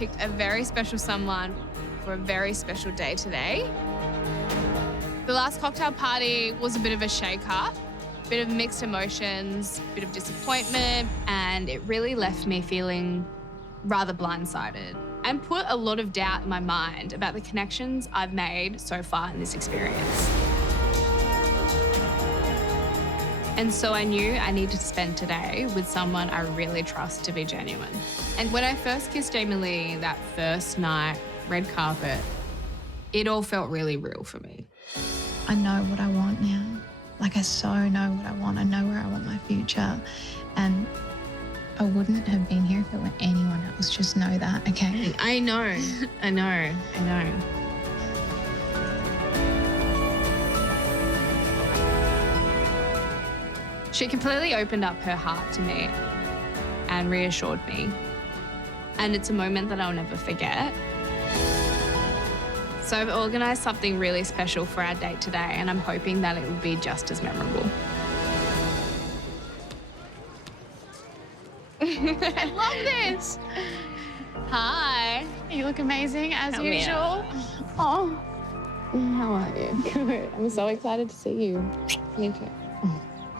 picked a very special someone for a very special day today. The last cocktail party was a bit of a shake-up, a bit of mixed emotions, a bit of disappointment, and it really left me feeling rather blindsided and put a lot of doubt in my mind about the connections I've made so far in this experience. And so I knew I needed to spend today with someone I really trust to be genuine. And when I first kissed Jamie-Lee that first night, red carpet, it all felt really real for me. I know what I want now. Like, I so know what I want. I know where I want my future. And I wouldn't have been here if it were anyone else. Just know that, okay? I know. I know. I know. She completely opened up her heart to me and reassured me. And it's a moment that I'll never forget. So I've organised something really special for our date today, and I'm hoping that it will be just as memorable. I love this. Hi. You look amazing as Help usual. Oh. How are you? Good. I'm so excited to see you. Me too.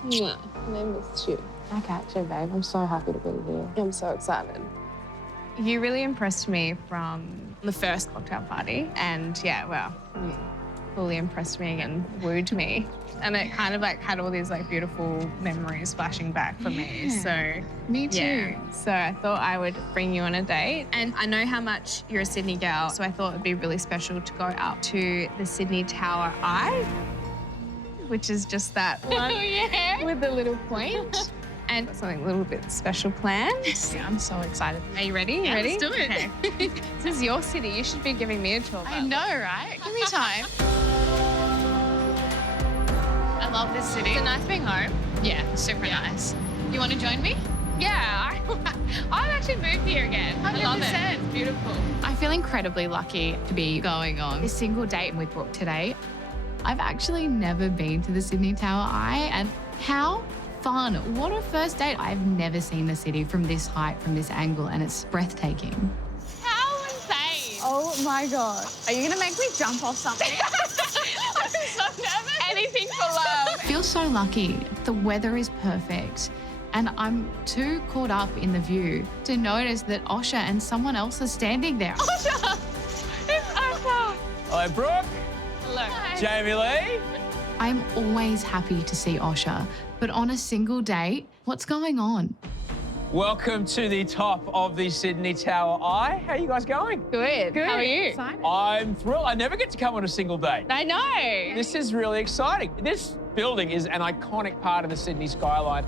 I missed you. I catch you, babe. I'm so happy to be here. I'm so excited. You really impressed me from the first cocktail party. And yeah, well, you fully impressed me and wooed me. And it kind of like had all these like beautiful memories flashing back for me. So Me too. yeah. So I thought I would bring you on a date. And I know how much you're a Sydney girl, so I thought it'd be really special to go up to the Sydney Tower Eye, which is just that one with the little point. And something a little bit special planned. Yeah, I'm so excited. Are you ready? Yeah, Ready? let's do it. Okay. This is your city. You should be giving me a tour. I know, right? Give me time. I love this city. It's nice being home. Yeah, super nice. You want to join me? Yeah, I've actually moved here again. I love it. 100%. It's beautiful. I feel incredibly lucky to be going on this single date with Brooke today. I've actually never been to the Sydney Tower Eye, and how fun. What a first date. I've never seen the city from this height, from this angle, and it's breathtaking. How insane. Oh my God. Are you going to make me jump off something? I'm so nervous. Anything for love. I feel so lucky. The weather is perfect, and I'm too caught up in the view to notice that Osher and someone else are standing there. Osher! It's Osher. Hello, Brooke. Hello. Hi. Jamie-Lee. I'm always happy to see Osher, but on a single date, what's going on? Welcome to the top of the Sydney Tower Eye. How are you guys going? Good. How are you? Excited. I'm thrilled. I never get to come on a single date. I know. This is really exciting. This building is an iconic part of the Sydney skyline.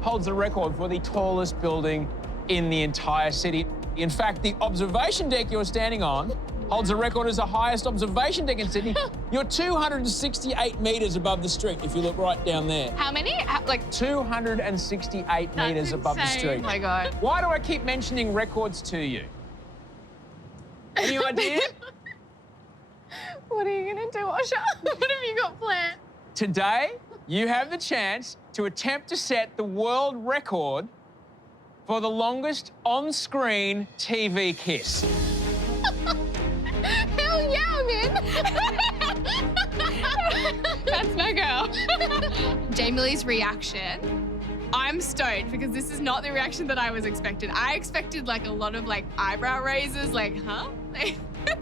Holds the record for the tallest building in the entire city. In fact, the observation deck you're standing on holds the record as the highest observation deck in Sydney. You're 268 metres above the street if you look right down there. How many? Like 268 metres above the street. Oh my God. Why do I keep mentioning records to you? Any idea? What are you going to do, Osher? What have you got planned? Today, you have the chance to attempt to set the world record for the longest on-screen TV kiss. Hell yeah, I'm in. That's my girl. Jamie-Lee's reaction. I'm stoked because this is not the reaction that I was expecting. I expected like a lot of like eyebrow raises, like, huh?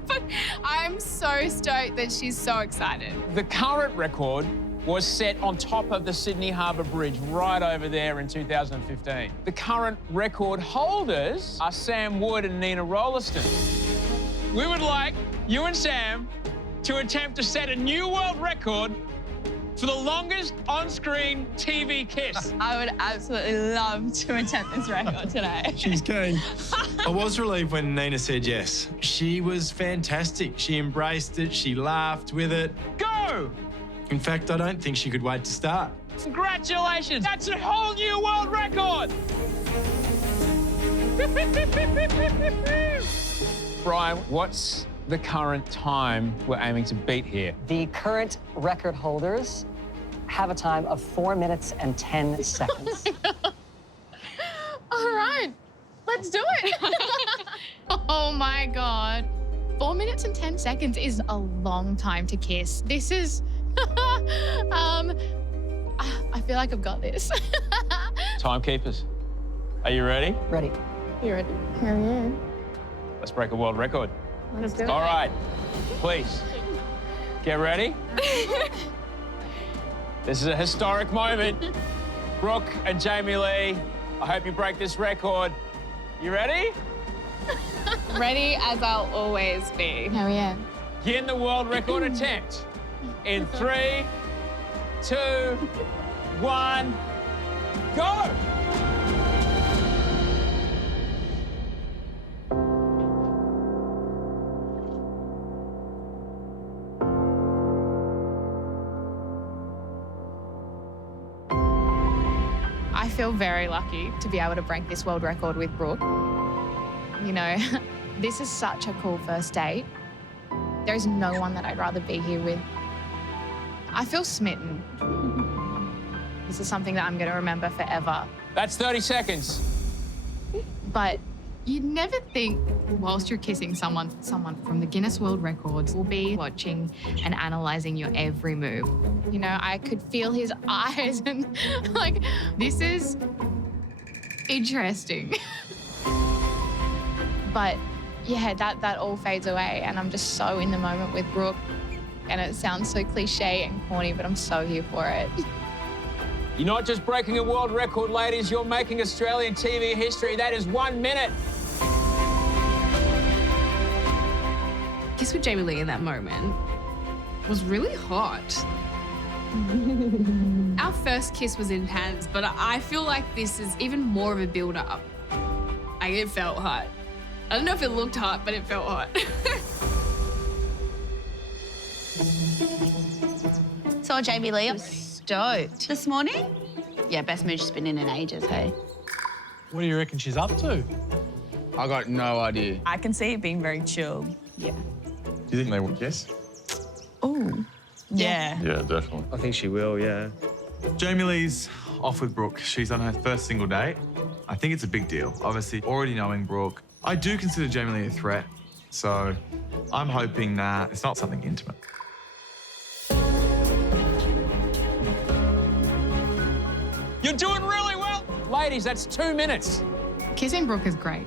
But I'm so stoked that she's so excited. The current record was set on top of the Sydney Harbour Bridge right over there in 2015. The current record holders are Sam Wood and Nina Rolliston. We would like you and Sam to attempt to set a new world record for the longest on-screen TV kiss. I would absolutely love to attempt this record today. She's keen. I was relieved when Nina said yes. She was fantastic. She embraced it. She laughed with it. Go! In fact, I don't think she could wait to start. Congratulations! That's a whole new world record! Brian, what's the current time we're aiming to beat here? The current record holders have a time of 4 minutes and 10 seconds. All right, let's do it. Oh my God. 4 minutes and 10 seconds is a long time to kiss. This is, I feel like I've got this. Timekeepers, are you ready? Ready. You ready? Hell yeah. Let's break a world record. Let's do it. All right, please, get ready. This is a historic moment. Brooke and Jamie-Lee, I hope you break this record. You ready? Ready as I'll always be. Hell yeah. Begin the world record attempt in 3, 2, 1, go! I feel very lucky to be able to break this world record with Brooke. You know, this is such a cool first date. There's no one that I'd rather be here with. I feel smitten. This is something that I'm going to remember forever. That's 30 seconds. But you'd never think whilst you're kissing someone from the Guinness World Records will be watching and analysing your every move. You know, I could feel his eyes and like, this is interesting. But yeah, that all fades away and I'm just so in the moment with Brooke. And it sounds so cliche and corny, but I'm so here for it. You're not just breaking a world record, ladies, you're making Australian TV history. That is 1 minute. Kiss with Jamie-Lee in that moment was really hot. Our first kiss was intense, but I feel like this is even more of a build-up. It felt hot. I don't know if it looked hot, but it felt hot. Saw Jamie-Lee. I'm stoked. This morning? Yeah, best mood she's been in ages, hey? What do you reckon she's up to? I got no idea. I can see it being very chill. Yeah. Do you think they will kiss? Oh. Yeah. Yeah, definitely. I think she will, yeah. Jamie-Lee's off with Brooke. She's on her first single date. I think it's a big deal. Obviously, already knowing Brooke, I do consider Jamie-Lee a threat. So I'm hoping that it's not something intimate. You're doing really well. Ladies, that's 2 minutes. Kissing Brooke is great.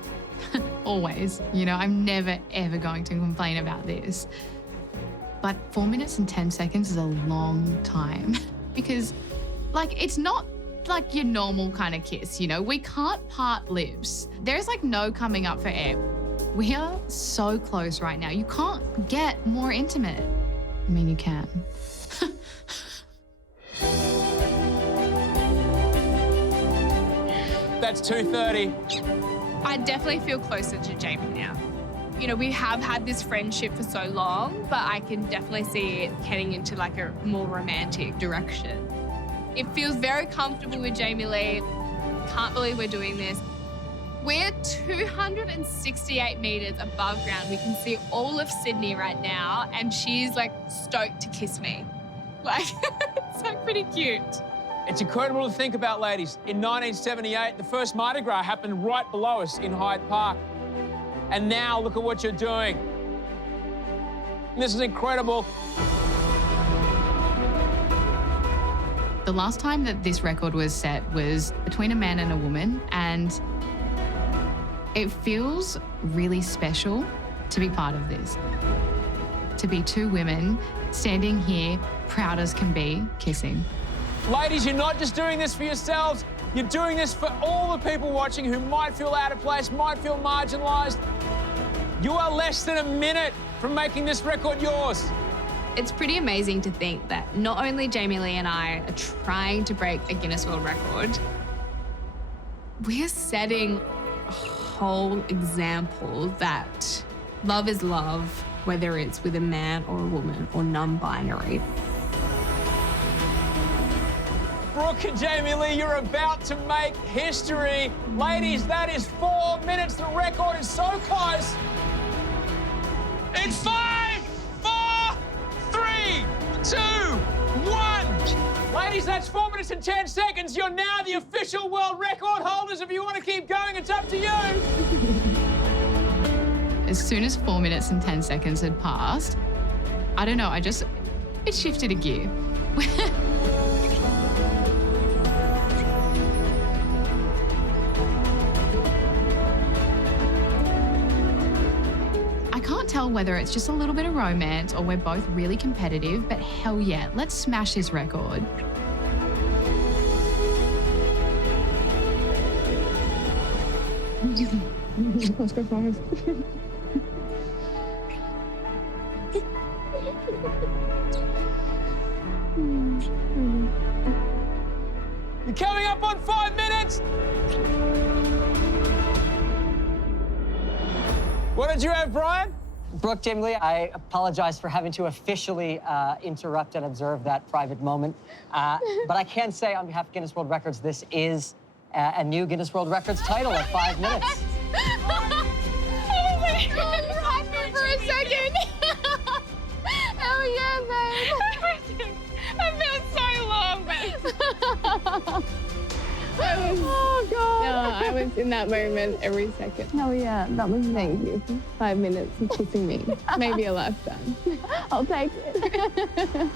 Always. You know, I'm never, ever going to complain about this. But 4 minutes and 10 seconds is a long time because, like, it's not like your normal kind of kiss, you know? We can't part lips. There's, like, no coming up for air. We are so close right now. You can't get more intimate. I mean, you can. That's 2:30. I definitely feel closer to Jamie now. You know, we have had this friendship for so long, but I can definitely see it heading into like a more romantic direction. It feels very comfortable with Jamie-Lee. Can't believe we're doing this. We're 268 metres above ground. We can see all of Sydney right now, and she's like stoked to kiss me. Like, it's like pretty cute. It's incredible to think about, ladies. In 1978, the first Mardi Gras happened right below us in Hyde Park. And now look at what you're doing. This is incredible. The last time that this record was set was between a man and a woman, and it feels really special to be part of this. To be two women standing here, proud as can be, kissing. Ladies, you're not just doing this for yourselves, you're doing this for all the people watching who might feel out of place, might feel marginalised. You are less than a minute from making this record yours. It's pretty amazing to think that not only Jamie-Lee and I are trying to break a Guinness World Record, we are setting a whole example that love is love, whether it's with a man or a woman or non-binary. Brooke and Jamie-Lee, you're about to make history. Ladies, that is 4 minutes. The record is so close. It's 5, 4, 3, 2, 1. Ladies, that's 4 minutes and 10 seconds. You're now the official world record holders. If you want to keep going, it's up to you. as soon as 4 minutes and 10 seconds had passed, I don't know, it shifted a gear. I can't tell whether it's just a little bit of romance or we're both really competitive, but hell yeah, let's smash this record. Let's go 5. You're coming up on 5 minutes. What did you have, Brian? Brooke, Jamie-Lee, I apologize for having to officially interrupt and observe that private moment. But I can say on behalf of Guinness World Records, this is a new Guinness World Records title at 5 minutes. Oh my God, you had me for a second. Hell yeah, babe. I felt so long, babe. Oh, God. No, I was in that moment every second. Hell yeah, that was thank you. 5 minutes of kissing me. Maybe a lifetime. I'll take it.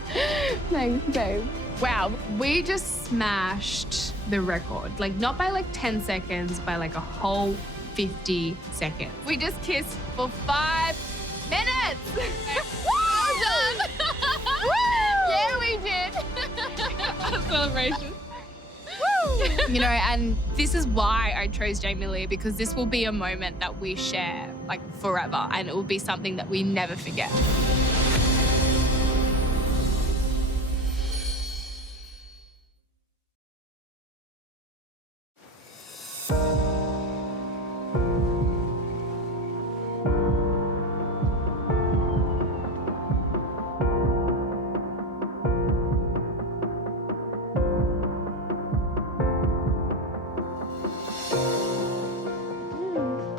Thanks, babe. Wow, we just smashed the record. Like, not by like 10 seconds, by like a whole 50 seconds. We just kissed for 5 minutes. Well done. Yeah, we did. A celebration. You know, and this is why I chose Jamie-Lee, because this will be a moment that we share like forever, and it will be something that we never forget.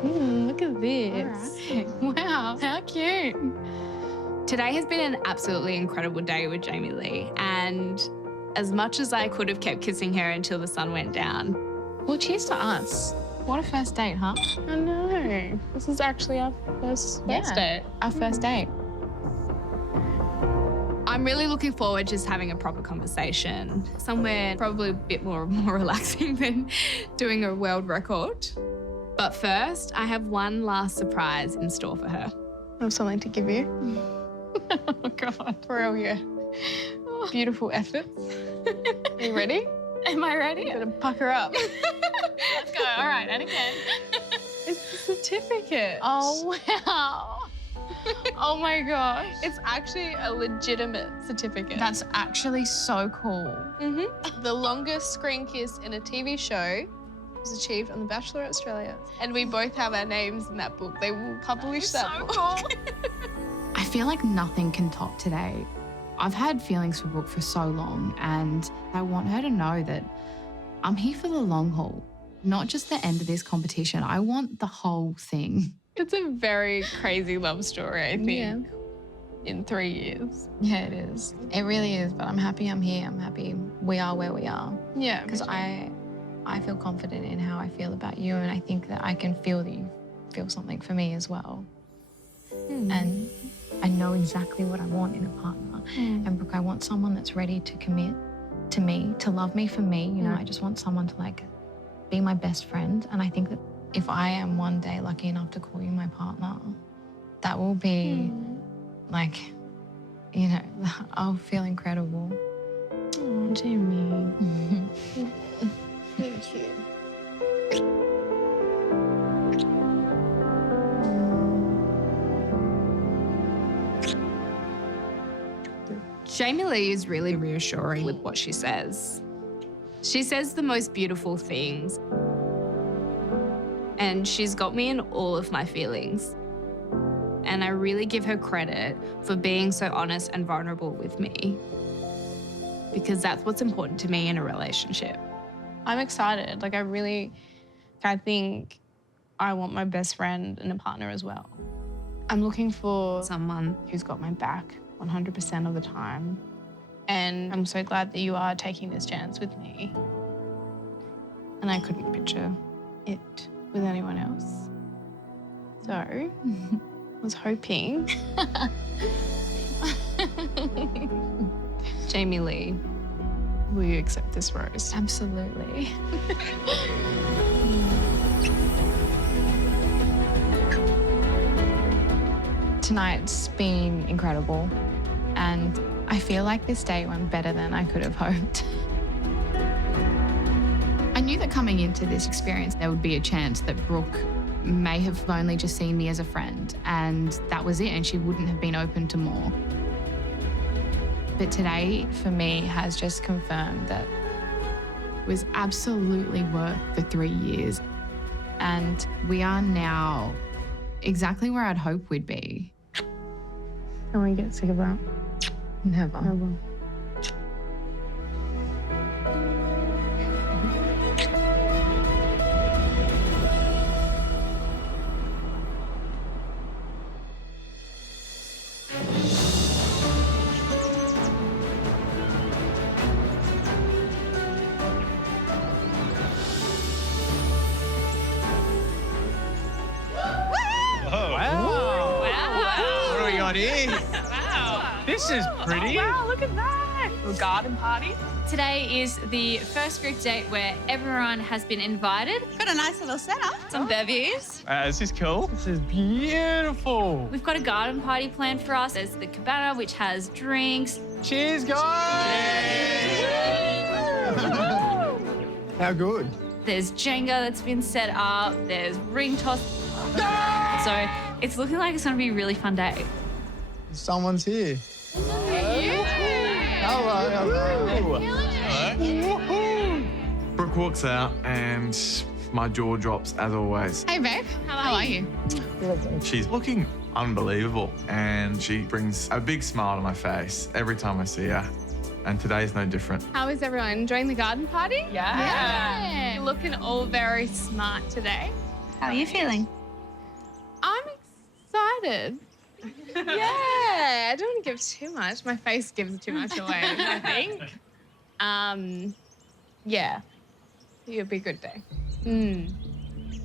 Look at this. Right. Wow, how cute. Today has been an absolutely incredible day with Jamie-Lee, and as much as I could have kept kissing her until the sun went down. Well, cheers to us. What a first date, huh? I know. This is actually our first date. Our first date. I'm really looking forward to just having a proper conversation, somewhere probably a bit more relaxing than doing a world record. But first, I have one last surprise in store for her. I have something to give you. Oh, God. For real, yeah. Beautiful efforts. Are you ready? Am I ready? You gotta pucker up. Let's go. All right, and again. It's a certificate. Oh, wow. Oh, my gosh. It's actually a legitimate certificate. That's actually so cool. The longest screen kiss in a TV show was achieved on The Bachelor Australia. And we both have our names in that book. They will publish that book. Cool. I feel like nothing can top today. I've had feelings for Brooke for so long, and I want her to know that I'm here for the long haul, not just the end of this competition. I want the whole thing. It's a very crazy love story, I think, Yeah. in 3 years. Yeah, it is. It really is, but I'm happy I'm here. I'm happy we are where we are. Yeah. Because I feel confident in how I feel about you, and I think that I can feel that you feel something for me as well. And I know exactly what I want in a partner. And Brooke, I want someone that's ready to commit to me, to love me for me. You know, I just want someone to like be my best friend. And I think that if I am one day lucky enough to call you my partner, that will be like, you know, I'll feel incredible. Oh, Jamie. Thank you. Jamie-Lee is really reassuring with what she says. She says the most beautiful things. And she's got me in all of my feelings. And I really give her credit for being so honest and vulnerable with me, because that's what's important to me in a relationship. I'm excited. Like, I think I want my best friend and a partner as well. I'm looking for someone who's got my back 100% of the time. And I'm so glad that you are taking this chance with me. And I couldn't picture it with anyone else. So was hoping. Jamie-Lee, will you accept this rose? Absolutely. Tonight's been incredible, and I feel like this date went better than I could have hoped. I knew that coming into this experience, there would be a chance that Brooke may have only just seen me as a friend, and that was it, and she wouldn't have been open to more. But today, for me, has just confirmed that it was absolutely worth the 3 years. And we are now exactly where I'd hoped we'd be. Can we get sick of that? Never. Never. What do we got here? Wow. This is pretty. Oh, wow, look at that. A garden party. Today is the first group date where everyone has been invited. Got a nice little setup. Some bevies. This is cool. This is beautiful. We've got a garden party planned for us. There's the cabana, which has drinks. Cheers, guys. How good? There's Jenga that's been set up. There's ring toss. So it's looking like it's going to be a really fun day. Someone's here. Brooke walks out and my jaw drops as always. Hey, babe. How are you? She's looking unbelievable and she brings a big smile to my face every time I see her. And today's no different. How is everyone? Enjoying the garden party? Yeah. You're looking all very smart today. How are you feeling? I'm excited. Yeah, I don't want to give too much. My face gives too much away, I think. Yeah, it'll be a good day.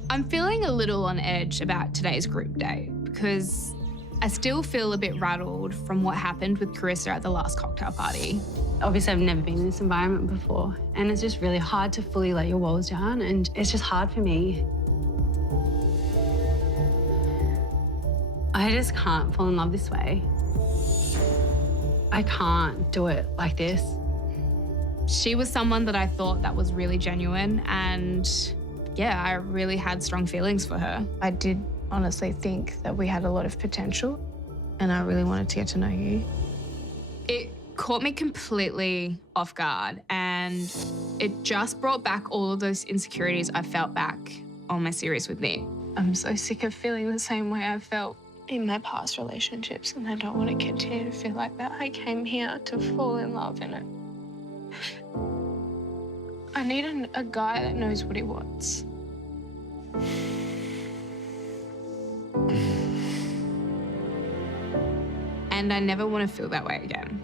I'm feeling a little on edge about today's group date because I still feel a bit rattled from what happened with Carissa at the last cocktail party. Obviously, I've never been in this environment before, and it's just really hard to fully let your walls down, and it's just hard for me. I just can't fall in love this way. I can't do it like this. She was someone that I thought that was really genuine, and yeah, I really had strong feelings for her. I did honestly think that we had a lot of potential, and I really wanted to get to know you. It caught me completely off guard, and it just brought back all of those insecurities I felt back on my series with Nick. I'm so sick of feeling the same way I felt in my past relationships, and I don't want to continue to feel like that. I came here to fall in love, and I need a guy that knows what he wants. And I never want to feel that way again.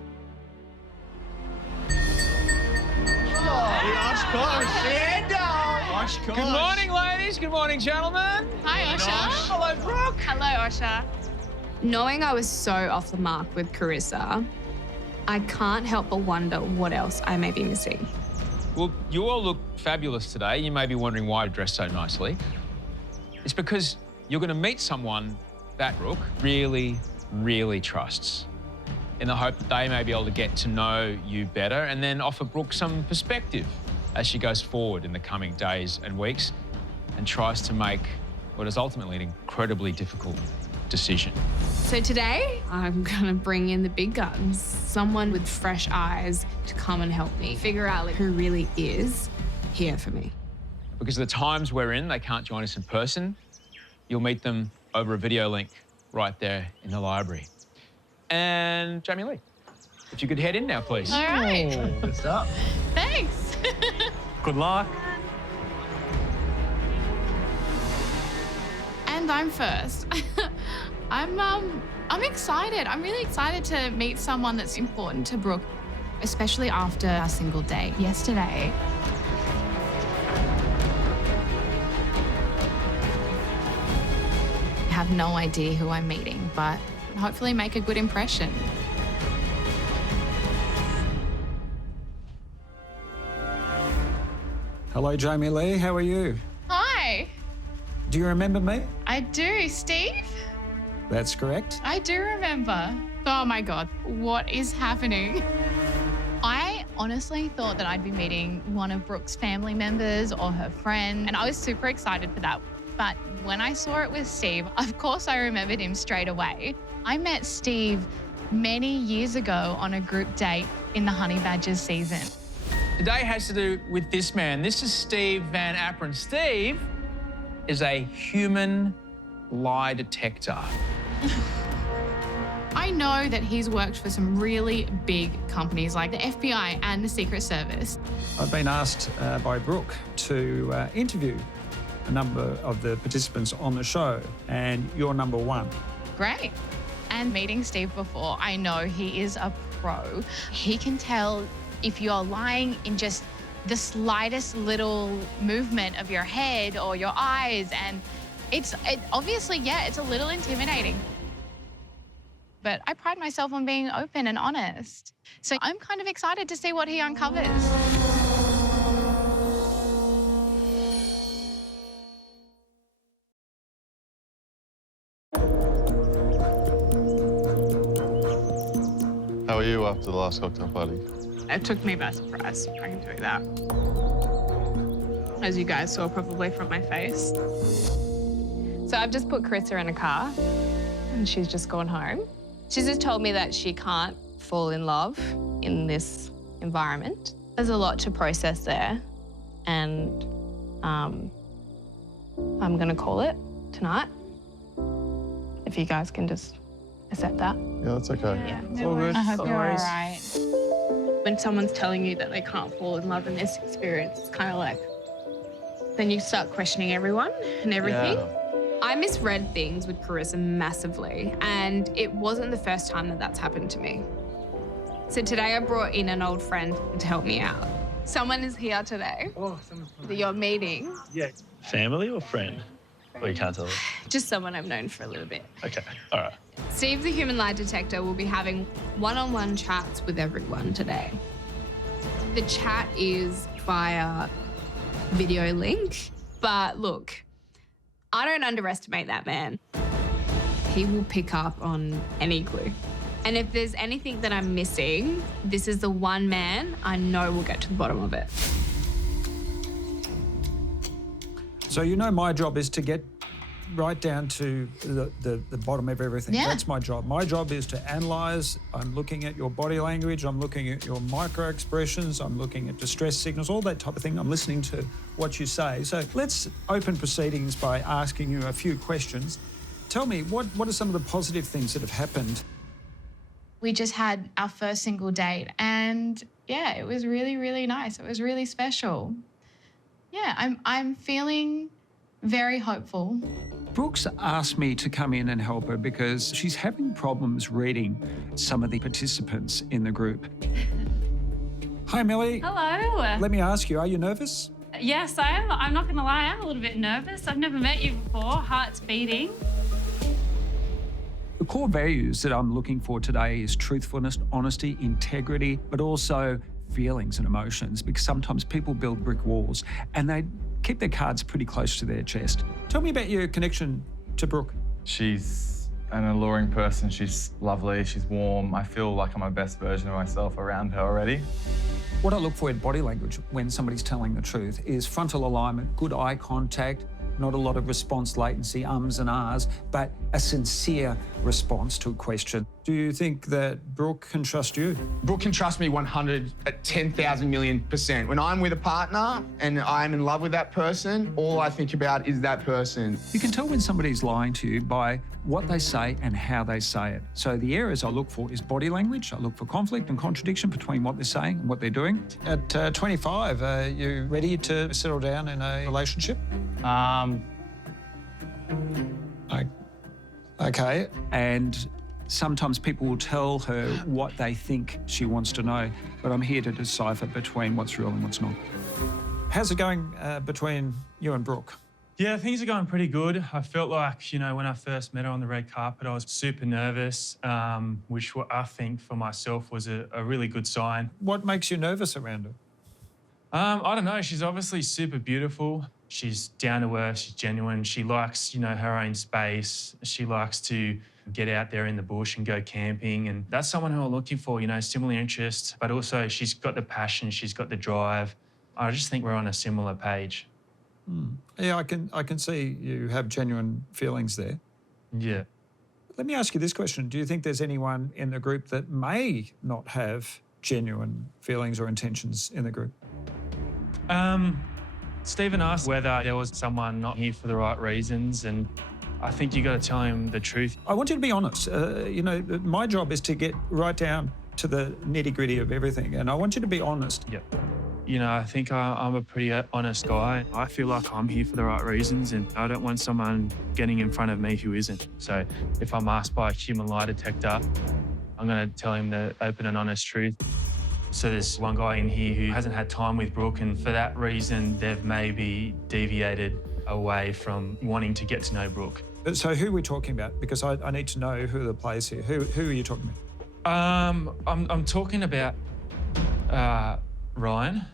Good morning, ladies. Good morning, gentlemen. Hi, Osher. Hello, Brooke. Hello, Osher. Knowing I was so off the mark with Carissa, I can't help but wonder what else I may be missing. Well, you all look fabulous today. You may be wondering why you're dressed so nicely. It's because you're going to meet someone that Brooke really, really trusts, in the hope that they may be able to get to know you better and then offer Brooke some perspective as she goes forward in the coming days and weeks and tries to make what is ultimately an incredibly difficult decision. So today, I'm gonna bring in the big guns, someone with fresh eyes to come and help me figure out who really is here for me. Because of the times we're in, they can't join us in person. You'll meet them over a video link right there in the library. And Jamie-Lee, if you could head in now, please. All right. Good stuff. Thanks. Good luck. And I'm first. I'm excited. I'm really excited to meet someone that's important to Brooke, especially after our single date yesterday. have no idea who I'm meeting, but hopefully make a good impression. Hello, Jamie-Lee. How are you? Hi. Do you remember me? I do, Steve. That's correct. I do remember. Oh my God, what is happening? I honestly thought that I'd be meeting one of Brooke's family members or her friend, and I was super excited for that. But when I saw it with Steve, of course I remembered him straight away. I met Steve many years ago on a group date in the Honey Badgers season. Today has to do with this man. This is Steve Van Apron. Steve is a human lie detector. I know that he's worked for some really big companies like the FBI and the Secret Service. I've been asked by Brooke to interview a number of the participants on the show, and you're number one. Great. And meeting Steve before, I know he is a pro. He can tell if you're lying in just the slightest little movement of your head or your eyes, and obviously, yeah, it's a little intimidating. But I pride myself on being open and honest. So I'm kind of excited to see what he uncovers. How are you after the last cocktail party? It took me by surprise, I can tell you that. As you guys saw probably from my face. So I've just put Carissa in a car and she's just gone home. She's just told me that she can't fall in love in this environment. There's a lot to process there, and I'm gonna call it tonight. If you guys can just accept that. Yeah, that's okay. Yeah. It's all good. I hope you're all worries. right. When someone's telling you that they can't fall in love in this experience, it's kind of like, then you start questioning everyone and everything. Yeah. I misread things with Carissa massively, and it wasn't the first time that that's happened to me. So today I brought in an old friend to help me out. Someone is here today that you're meeting. Yeah. Family or friend? Well, you can't tell us. Just someone I've known for a little bit. Okay, all right. Steve, the Human Lie Detector, will be having one-on-one chats with everyone today. The chat is via video link, but look, I don't underestimate that man. He will pick up on any clue. And if there's anything that I'm missing, this is the one man I know will get to the bottom of it. So you know my job is to get right down to the bottom of everything. Yeah. That's my job. My job is to analyse. I'm looking at your body language. I'm looking at your micro expressions. I'm looking at distress signals, all that type of thing. I'm listening to what you say. So let's open proceedings by asking you a few questions. Tell me, what are some of the positive things that have happened? We just had our first single date, and yeah, it was really, really nice. It was really special. Yeah, I'm feeling very hopeful. Brooke's asked me to come in and help her because she's having problems reading some of the participants in the group. Hi, Millie. Hello. Let me ask you, are you nervous? Yes, I am. I'm not going to lie, I'm a little bit nervous. I've never met you before. Heart's beating. The core values that I'm looking for today is truthfulness, honesty, integrity, but also feelings and emotions, because sometimes people build brick walls and they keep their cards pretty close to their chest. Tell me about your connection to Brooke. She's an alluring person. She's lovely. She's warm. I feel like I'm my best version of myself around her already. What I look for in body language when somebody's telling the truth is frontal alignment, good eye contact, not a lot of response latency, ums and ahs, but a sincere response to a question. Do you think that Brooke can trust you? Brooke can trust me 110,000,000,000%. When I'm with a partner and I'm in love with that person, all I think about is that person. You can tell when somebody's lying to you by what they say and how they say it. So the areas I look for is body language. I look for conflict and contradiction between what they're saying and what they're doing. At 25, are you ready to settle down in a relationship? Okay, and sometimes people will tell her what they think she wants to know, but I'm here to decipher between what's real and what's not. How's it going between you and Brooke? Yeah, things are going pretty good. I felt like, you know, when I first met her on the red carpet, I was super nervous, which I think for myself was a really good sign. What makes you nervous around her? I don't know. She's obviously super beautiful. She's down to earth. She's genuine. She likes, you know, her own space. She likes to get out there in the bush and go camping. And that's someone who I'm looking for, you know, similar interests, but also she's got the passion. She's got the drive. I just think we're on a similar page. Yeah, I can see you have genuine feelings there. Yeah. Let me ask you this question. Do you think there's anyone in the group that may not have genuine feelings or intentions in the group? Stephen asked whether there was someone not here for the right reasons, and I think you got to tell him the truth. I want you to be honest. You know, my job is to get right down to the nitty-gritty of everything, and I want you to be honest. Yep. You know, I think I'm a pretty honest guy. I feel like I'm here for the right reasons, and I don't want someone getting in front of me who isn't. So if I'm asked by a human lie detector, I'm going to tell him the open and honest truth. So there's one guy in here who hasn't had time with Brooke, and for that reason, they've maybe deviated away from wanting to get to know Brooke. So who are we talking about? Because I need to know who are the players here. Who are you talking about? I'm talking about Ryan.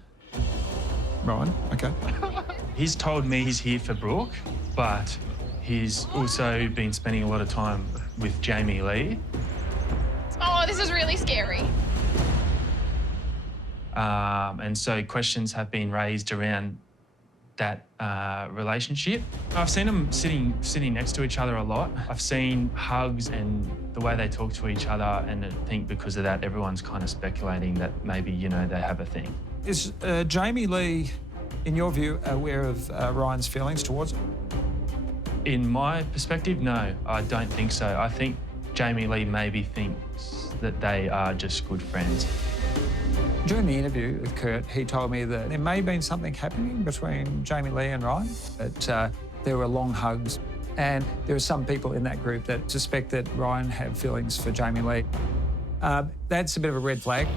Ryan, okay. He's told me he's here for Brooke, but he's also been spending a lot of time with Jamie-Lee. Oh, this is really scary. And so questions have been raised around that relationship. I've seen them sitting next to each other a lot. I've seen hugs and the way they talk to each other, and I think because of that, everyone's kind of speculating that maybe, you know, they have a thing. Is Jamie-Lee, in your view, aware of Ryan's feelings towards her? In my perspective, no, I don't think so. I think Jamie-Lee maybe thinks that they are just good friends. During the interview with Kurt, he told me that there may have been something happening between Jamie-Lee and Ryan, that there were long hugs, and there are some people in that group that suspect that Ryan had feelings for Jamie-Lee. That's a bit of a red flag.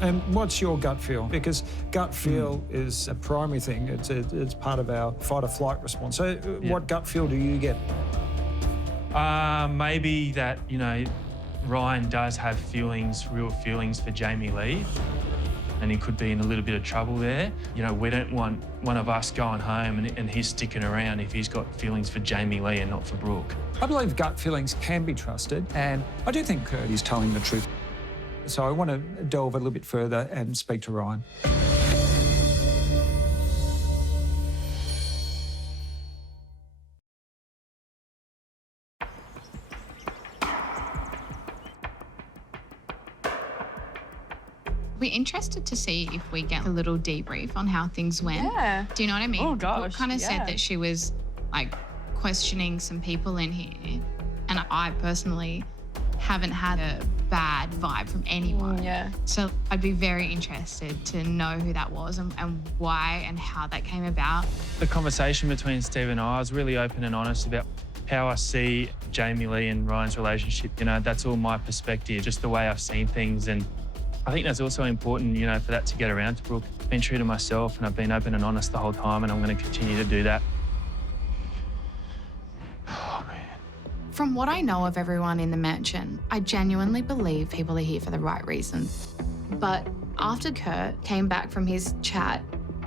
And what's your gut feel? Because gut feel is a primary thing. It's part of our fight or flight response. So what gut feel do you get? Maybe that, you know, Ryan does have feelings, real feelings for Jamie-Lee, and he could be in a little bit of trouble there. You know, we don't want one of us going home and he's sticking around if he's got feelings for Jamie-Lee and not for Brooke. I believe gut feelings can be trusted, and I do think Kurt is telling the truth. So I want to delve a little bit further and speak to Ryan. We're interested to see if we get a little debrief on how things went. Yeah. Do you know what I mean? Oh, gosh, Brooke kind of said that she was like questioning some people in here, and I personally haven't had a bad vibe from anyone. Yeah. So I'd be very interested to know who that was and why and how that came about. The conversation between Steve and I was really open and honest about how I see Jamie-Lee and Ryan's relationship. You know, that's all my perspective, just the way I've seen things. And I think that's also important, you know, for that to get around to Brooke. I've been true to myself and I've been open and honest the whole time, and I'm going to continue to do that. Oh, man. From what I know of everyone in the mansion, I genuinely believe people are here for the right reasons. But after Kurt came back from his chat,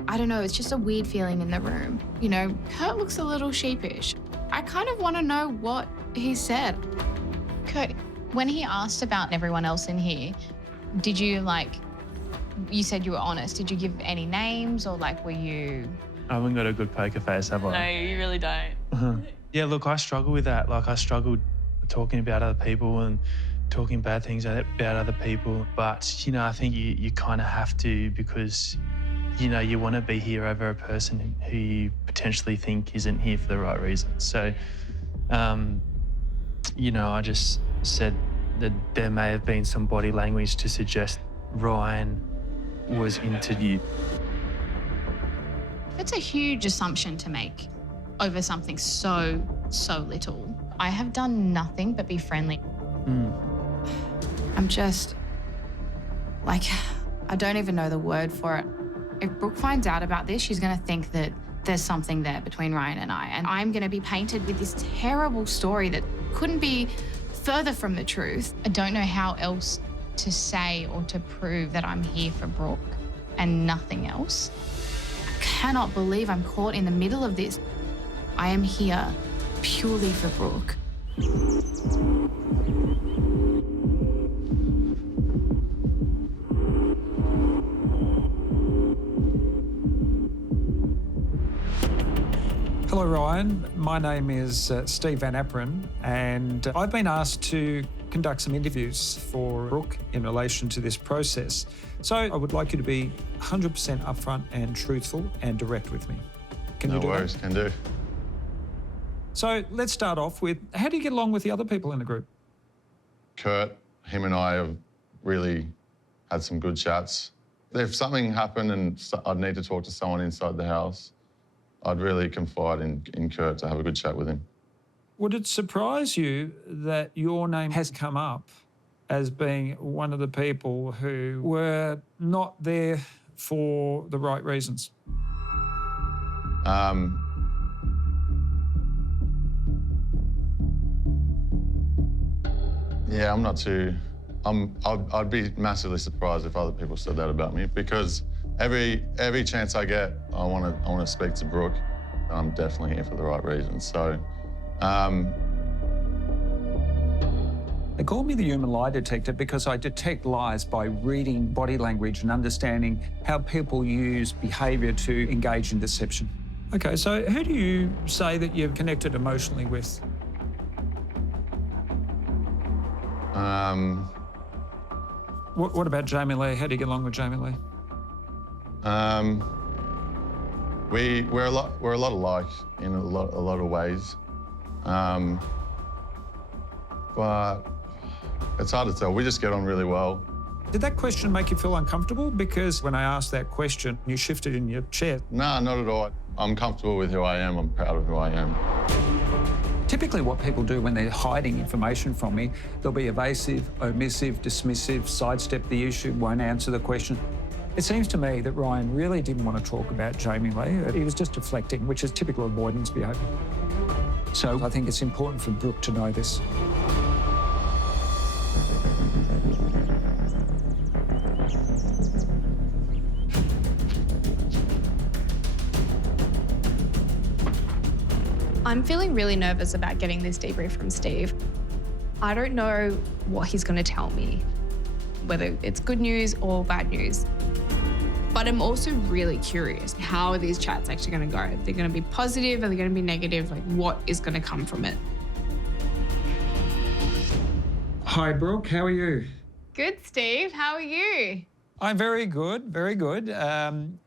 I don't know, it's just a weird feeling in the room. You know, Kurt looks a little sheepish. I kind of want to know what he said. Kurt, when he asked about everyone else in here, did you you said you were honest. Did you give any names, or were you... I haven't got a good poker face, have I? No, you really don't. Yeah, look, I struggle with that. I struggled talking about other people and talking bad things about other people. But, you know, I think you kind of have to, because, you know, you want to be here over a person who you potentially think isn't here for the right reasons. So, you know, I just said that there may have been some body language to suggest Ryan was interviewed. It's a huge assumption to make over something so little. I have done nothing but be friendly. I'm just, I don't even know the word for it. If Brooke finds out about this, she's gonna think that there's something there between Ryan and I, and I'm going to be painted with this terrible story that couldn't be further from the truth. I don't know how else to say or to prove that I'm here for Brooke and nothing else. I cannot believe I'm caught in the middle of this. I am here purely for Brooke. Hello, Ryan. My name is Steve Van Apperen, and I've been asked to conduct some interviews for Brooke in relation to this process. So I would like you to be 100% upfront and truthful and direct with me. Can you do that? No worries, can do. So let's start off with, how do you get along with the other people in the group? Kurt, him and I have really had some good chats. If something happened and I'd need to talk to someone inside the house, I'd really confide in Kurt to have a good chat with him. Would it surprise you that your name has come up as being one of the people who were not there for the right reasons? Yeah, I'm not too... I'd be massively surprised if other people said that about me, because every chance I get, I want to speak to Brooke. I'm definitely here for the right reasons. So, They call me the Human Lie Detector because I detect lies by reading body language and understanding how people use behaviour to engage in deception. Okay, so who do you say that you've connected emotionally with? What about Jamie-Lee? How do you get along with Jamie-Lee? We're a lot alike in a lot of ways, but it's hard to tell. We just get on really well. Did that question make you feel uncomfortable? Because when I asked that question, you shifted in your chair. No, not at all. I'm comfortable with who I am. I'm proud of who I am. Typically what people do when they're hiding information from me, they'll be evasive, omissive, dismissive, sidestep the issue, won't answer the question. It seems to me that Ryan really didn't want to talk about Jamie-Lee. He was just deflecting, which is typical avoidance behaviour. So I think it's important for Brooke to know this. I'm feeling really nervous about getting this debrief from Steve. I don't know what he's going to tell me, whether it's good news or bad news. But I'm also really curious, how are these chats actually going to go? Are they going to be positive? Are they going to be negative? Like, what is going to come from it? Hi, Brooke. How are you? Good, Steve. How are you? I'm very good, very good.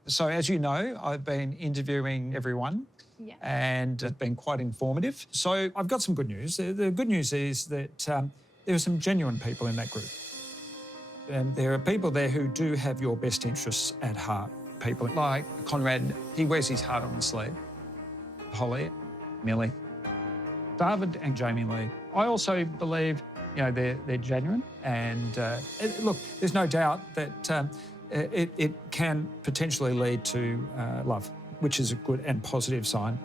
So as you know, I've been interviewing everyone. Yeah. And it's been quite informative. So I've got some good news. The good news is that there are some genuine people in that group. And there are people there who do have your best interests at heart. People like Conrad, he wears his heart on his sleeve. Holly, Millie, David and Jamie-Lee. I also believe, you know, they're genuine. And look, there's no doubt that it can potentially lead to love, which is a good and positive sign.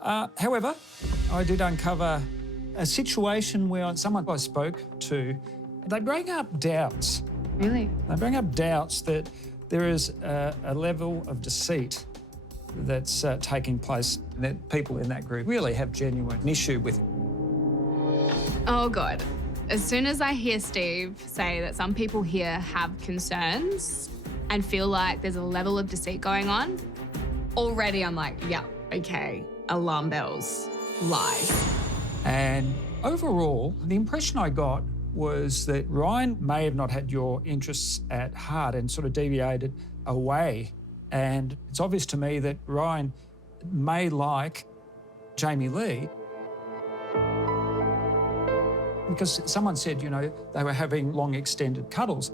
However, I did uncover a situation where someone I spoke to, they bring up doubts. Really? They bring up doubts that there is a level of deceit that's taking place, that people in that group really have genuine issue with. Oh, God. As soon as I hear Steve say that some people here have concerns and feel like there's a level of deceit going on, already I'm like, yeah, okay, alarm bells, lies. And overall, the impression I got was that Ryan may have not had your interests at heart and sort of deviated away. And it's obvious to me that Ryan may like Jamie-Lee, because someone said, you know, they were having long extended cuddles.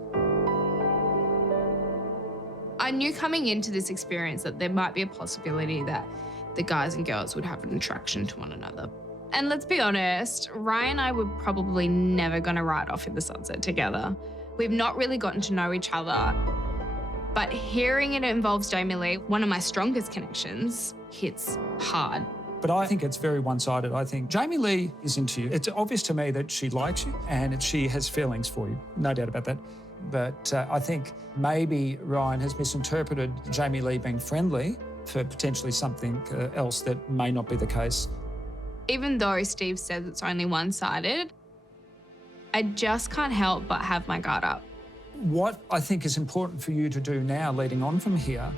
I knew coming into this experience that there might be a possibility that the guys and girls would have an attraction to one another. And let's be honest, Ryan and I were probably never going to ride off in the sunset together. We've not really gotten to know each other. But hearing it involves Jamie-Lee, one of my strongest connections, hits hard. But I think it's very one-sided. I think Jamie-Lee is into you. It's obvious to me that she likes you and she has feelings for you, no doubt about that. But I think maybe Ryan has misinterpreted Jamie-Lee being friendly for potentially something else that may not be the case. Even though Steve says it's only one-sided, I just can't help but have my guard up. What I think is important for you to do now, leading on from here,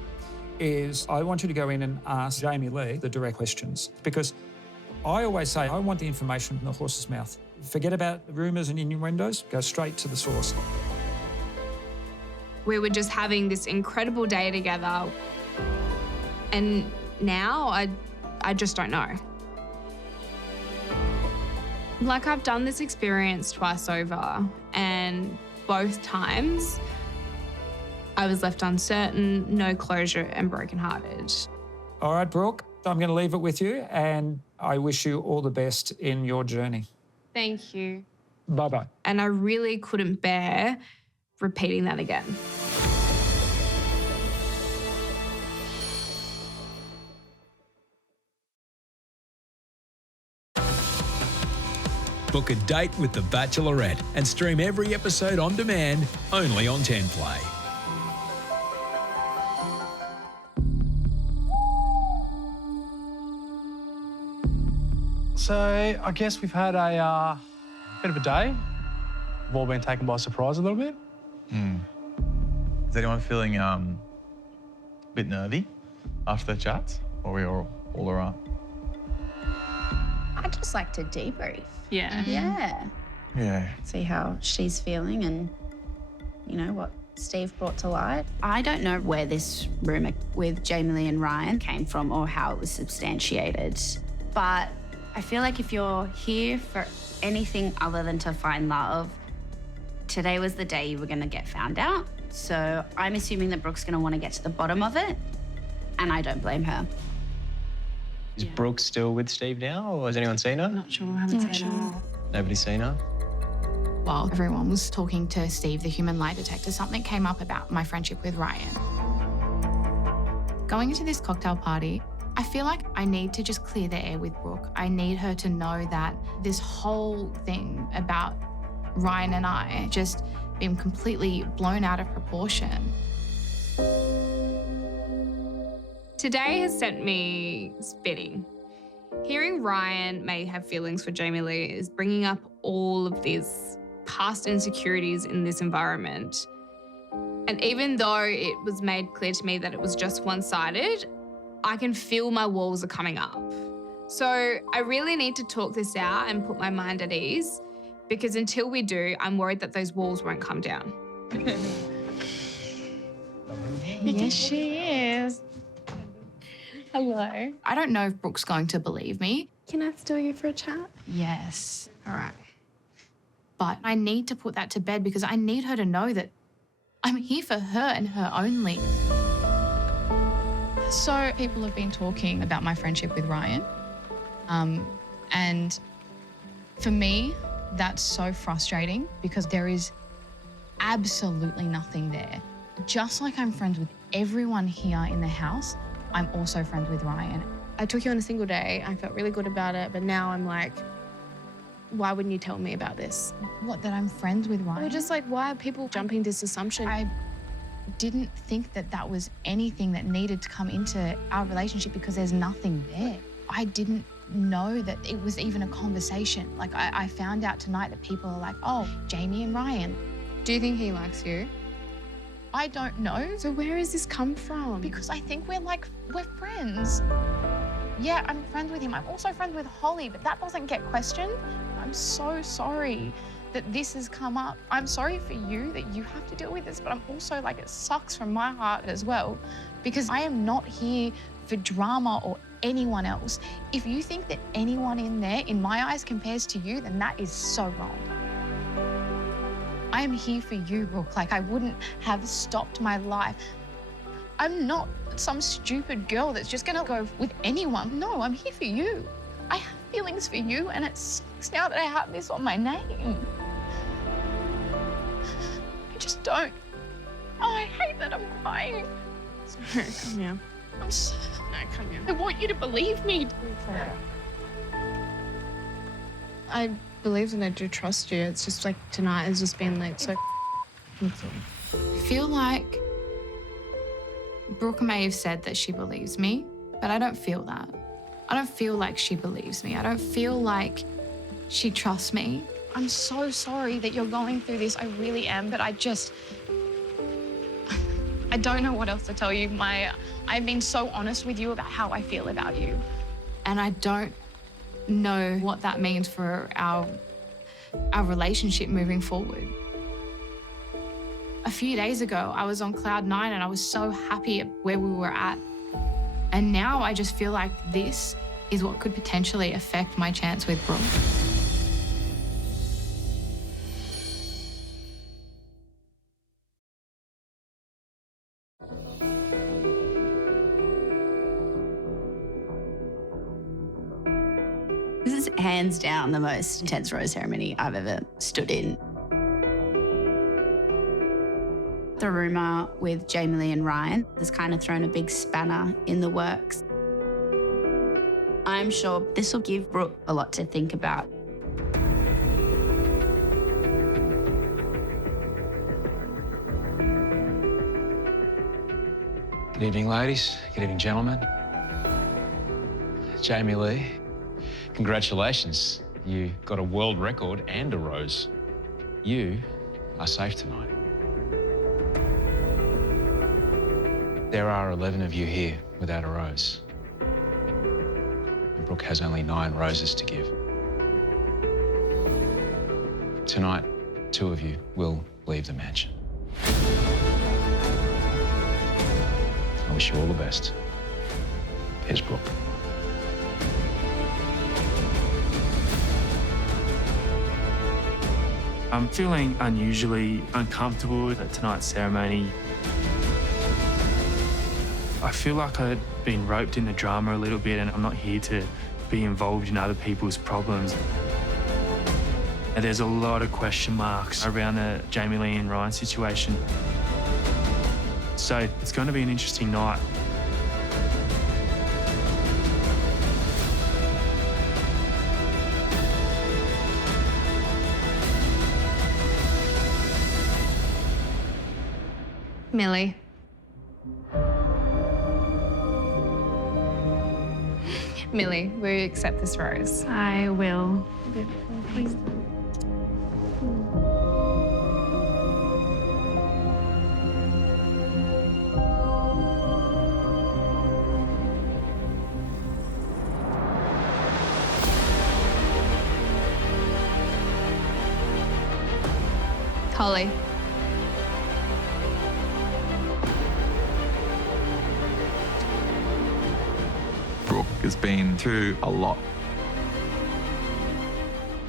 is I want you to go in and ask Jamie-Lee the direct questions. Because I always say, I want the information from the horse's mouth. Forget about rumours and innuendos, go straight to the source. We were just having this incredible day together. And now I just don't know. Like, I've done this experience twice over, and both times I was left uncertain, no closure, and brokenhearted. All right, Brooke, I'm going to leave it with you, and I wish you all the best in your journey. Thank you. Bye-bye. And I really couldn't bear repeating that again. Book a date with The Bachelorette and stream every episode on demand only on 10 Play. So I guess we've had a bit of a day. We've all been taken by surprise a little bit. Is anyone feeling a bit nervy after the chat? Or are we all all right? I'd just like to debrief. Yeah. Yeah. Yeah. See how she's feeling and, you know, what Steve brought to light. I don't know where this rumour with Jamie-Lee and Ryan came from or how it was substantiated, but I feel like if you're here for anything other than to find love, today was the day you were going to get found out. So I'm assuming that Brooke's going to want to get to the bottom of it, and I don't blame her. Is Brooke still with Steve now, or has anyone seen her? Not sure. I haven't seen her. Nobody's seen her? While everyone was talking to Steve, the Human Lie Detector, something came up about my friendship with Ryan. Going into this cocktail party, I feel like I need to just clear the air with Brooke. I need her to know that this whole thing about Ryan and I just been completely blown out of proportion. Today has sent me spinning. Hearing Ryan may have feelings for Jamie-Lee is bringing up all of these past insecurities in this environment. And even though it was made clear to me that it was just one-sided, I can feel my walls are coming up. So I really need to talk this out and put my mind at ease, because until we do, I'm worried that those walls won't come down. Yes, she is. Hello. I don't know if Brooke's going to believe me. Can I still go for a chat? Yes. All right. But I need to put that to bed because I need her to know that I'm here for her and her only. So people have been talking about my friendship with Ryan. And for me, that's so frustrating because there is absolutely nothing there. Just like I'm friends with everyone here in the house, I'm also friends with Ryan. I took you on a single day. I felt really good about it, but now I'm like, why wouldn't you tell me about this? What, that I'm friends with Ryan? Or just like, why are people jumping to this assumption? I didn't think that that was anything that needed to come into our relationship because there's nothing there. I didn't know that it was even a conversation. Like, I found out tonight that people are like, oh, Jamie and Ryan. Do you think he likes you? I don't know. So where has this come from? Because I think we're friends. Yeah, I'm friends with him. I'm also friends with Holly, but that doesn't get questioned. I'm so sorry that this has come up. I'm sorry for you that you have to deal with this, but I'm also like, it sucks from my heart as well, because I am not here for drama or anyone else. If you think that anyone in there, in my eyes, compares to you, then that is so wrong. I am here for you, Brooke. Like, I wouldn't have stopped my life. I'm not some stupid girl that's just gonna go with anyone. No, I'm here for you. I have feelings for you, and it sucks now that I have this on my name. I just don't. Oh, I hate that I'm crying. Sorry, come here. I'm so... No, come here. I want you to believe me. I believe and I do trust you. It's just like tonight has just been like so. I feel like Brooke may have said that she believes me, but I don't feel that. I don't feel like she believes me. I don't feel like she trusts me. I'm so sorry that you're going through this. I really am, but I don't know what else to tell you. I've been so honest with you about how I feel about you. And I don't know what that means for our relationship moving forward. A few days ago, I was on cloud 9 and I was so happy at where we were at. And now I just feel like this is what could potentially affect my chance with Brooke. This is hands down the most intense rose ceremony I've ever stood in. The rumour with Jamie-Lee and Ryan has kind of thrown a big spanner in the works. I'm sure this will give Brooke a lot to think about. Good evening, ladies. Good evening, gentlemen. Jamie-Lee, congratulations. You got a world record and a rose. You are safe tonight. There are 11 of you here without a rose. And Brooke has only 9 roses to give. Tonight, 2 of you will leave the mansion. I wish you all the best. Here's Brooke. I'm feeling unusually uncomfortable at tonight's ceremony. I feel like I've been roped in the drama a little bit and I'm not here to be involved in other people's problems. And there's a lot of question marks around the Jamie-Lee and Ryan situation. So it's going to be an interesting night. Millie. Millie, will you accept this rose? I will. Please. Holly. Brooke has been through a lot.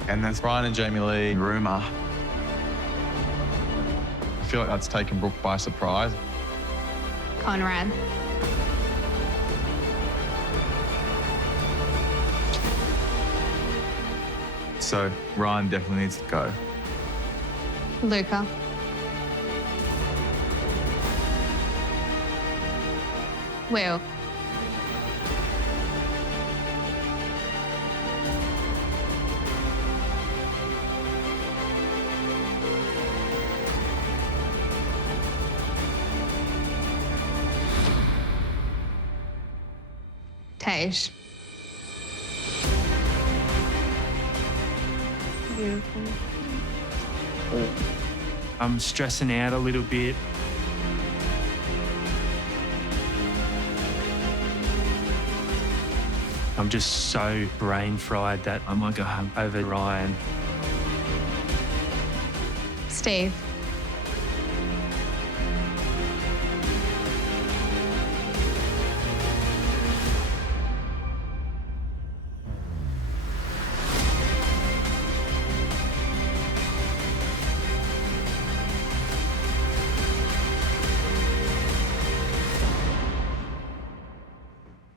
And there's Ryan and Jamie-Lee rumour. I feel like that's taken Brooke by surprise. Conrad. So Ryan definitely needs to go. Luca. Will. Tej. Beautiful. I'm stressing out a little bit. I'm just so brain fried that I might go home over Ryan. Steve.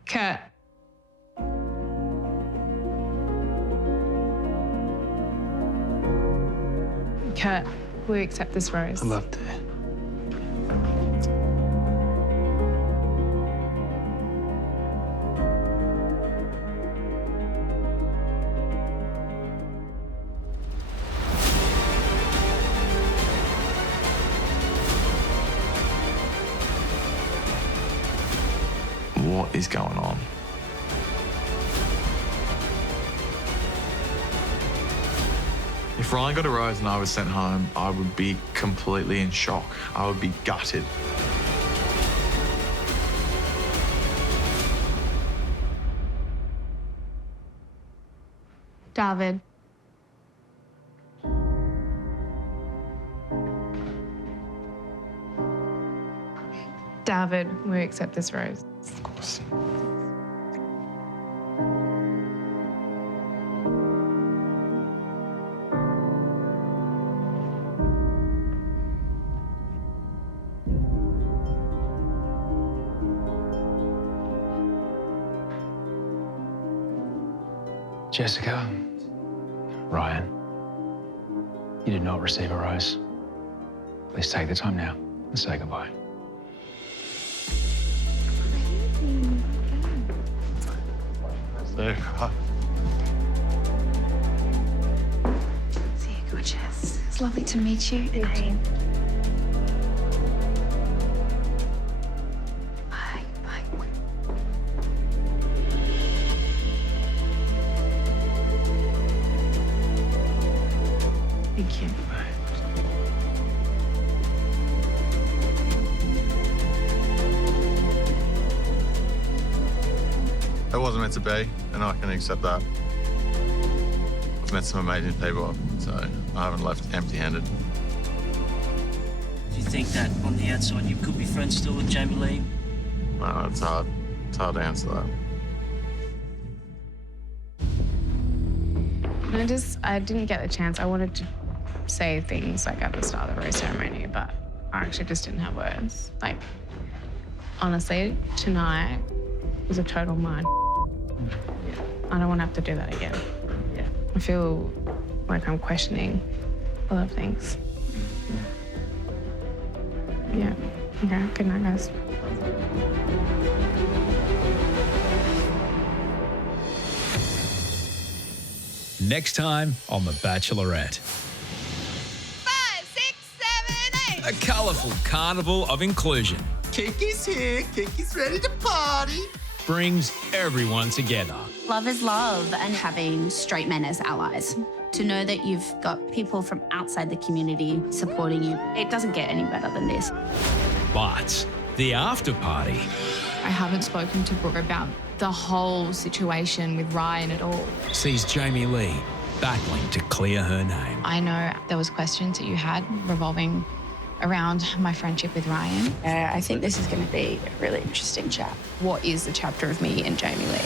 Kurt. Kurt, will you accept this rose? I love that. what is going on? If Ryan got a rose and I was sent home, I would be completely in shock. I would be gutted. David. David, we accept this rose. Of course. Jessica, Ryan, you did not receive a rose. Please take the time now and say goodbye. There. See you, gorgeous. It's lovely to meet you. Bye. Bye. Thank you. It wasn't meant to be, and I can accept that. I've met some amazing people, so I haven't left empty-handed. Do you think that on the outside you could be friends still with Jamie-Lee? No, it's hard. It's hard to answer that. I didn't get the chance. I wanted to say things like at the start of the rose ceremony, but I actually just didn't have words. Like, honestly, tonight was a total mind. I don't want to have to do that again. Yeah. I feel like I'm questioning a lot of things. Yeah. Okay. Good night, guys. Next time on The Bachelorette. 5, 6, 7, 8. A colourful carnival of inclusion Kiki's here. Kiki's ready to party. brings everyone together. Love is love, and having straight men as allies. To know that you've got people from outside the community supporting you, it doesn't get any better than this. But the after party I haven't spoken to Brooke about the whole situation with Ryan at all. sees Jamie-Lee battling to clear her name. I know there was questions that you had revolving around my friendship with Ryan. I think this is going to be a really interesting chat. What is the chapter of me and Jamie-Lee?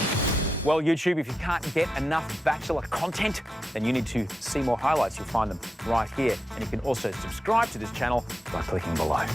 Well, YouTube, if you can't get enough Bachelor content, then you need to see more highlights. You'll find them right here. And you can also subscribe to this channel by clicking below.